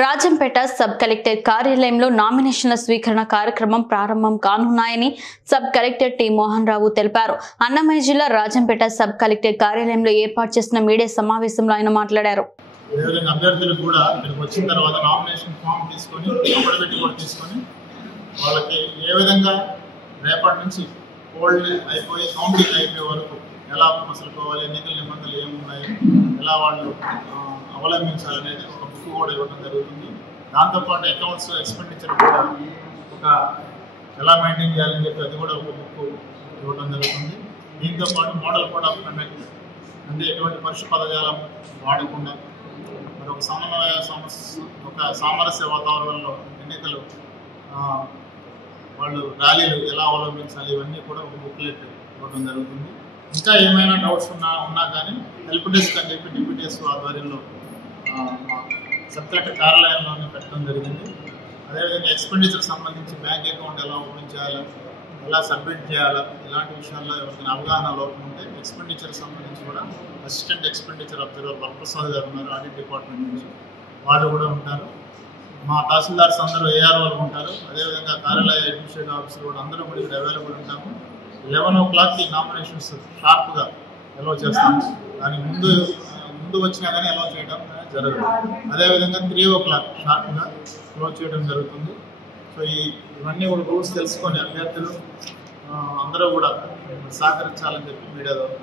Rajampet sub collector కార్యాలయంలో నామినేషన్ల స్వీకరణ కార్యక్రమం ప్రారంభం కానున్నాయని sub collector T Mohan Rao తెలిపారు. అన్నమయ్య జిల్లా రాజంపేట సబ్ కలెక్టర్ కార్యాలయంలో ఏర్పాటు చేసిన మీడియా సమావేశంలో ఆయన మాట్లాడారు. అభ్యర్థులు కూడా ఇక్కడికి వచ్చిన తర్వాత నామినేషన్ ఫామ్ తీసుకొని వాళ్ళకి ఏ విధంగా రేపటి నుంచి పోల్ అయిపోయి కౌంటింగ్ అయిపోయే వరకు ఎలా మసలుకోవాలి, ఎన్నికల నిబంధనలు ఏమున్నాయి, ఎలా వాళ్ళు అవలంబించాలనేది ఒక బుక్ కూడా ఇవ్వడం జరుగుతుంది. దాంతోపాటు అకౌంట్స్ ఎక్స్పెండిచర్ కూడా ఒక ఎలా మెయింటైన్ చేయాలని చెప్పి అది కూడా ఒక బుక్ ఇవ్వడం జరుగుతుంది. దీంతోపాటు మోడల్ కోడ్ ఆఫ్ కండక్ట్ అంటే ఎటువంటి పరుష పదజాలం వాడకుండా మరి ఒక సామరస్య వాతావరణంలో ఎన్నికలు వాళ్ళు ర్యాలీలు ఎలా అవలంబించాలి ఇవన్నీ కూడా ఒక బుక్లెట్ ఇవ్వడం జరుగుతుంది. ఇంకా ఏమైనా డౌట్స్ ఉన్నా కానీ హెల్ప్ డెస్క్ అని చెప్పి డిప్యూటీఎస్ ఆధ్వర్యంలో సబ్ కలెక్టర్ కార్యాలయంలోనే పెట్టడం జరిగింది. అదేవిధంగా ఎక్స్పెండిచర్ సంబంధించి బ్యాంక్ అకౌంట్ ఎలా ఓపెన్ చేయాలా, ఎలా సబ్మిట్ చేయాలా, ఇలాంటి విషయాల్లో ఎవరికైనా అవగాహన లోపం ఉంటే ఎక్స్పెండిచర్ సంబంధించి కూడా అసిస్టెంట్ ఎక్స్పెండిచర్ అబ్జర్వర్ వరప్రసాద్ గారు ఉన్నారు, ఆడిట్ డిపార్ట్మెంట్ నుంచి వాళ్ళు కూడా ఉంటారు. మా తహసీల్దార్స్ అందరూ ఏఆర్ఓలు ఉంటారు. అదేవిధంగా కార్యాలయ అడ్మినిస్ట్రేటివ్ ఆఫీసర్ కూడా అందరూ కూడా ఇక్కడ అవైలబుల్ ఉంటాము. 11 o'clock నామినేషన్స్ షార్ప్గా అలౌ చేస్తాము. దానికి ముందు వచ్చినా కానీ అలౌ చేయడం జరగదు. అదేవిధంగా 3 o'clock షార్ప్గా క్లోజ్ చేయడం జరుగుతుంది. సో ఇవన్నీ కూడా రూల్స్ తెలుసుకొని అభ్యర్థులు అందరూ కూడా సహకరించాలని చెప్పి మీడియా ద్వారా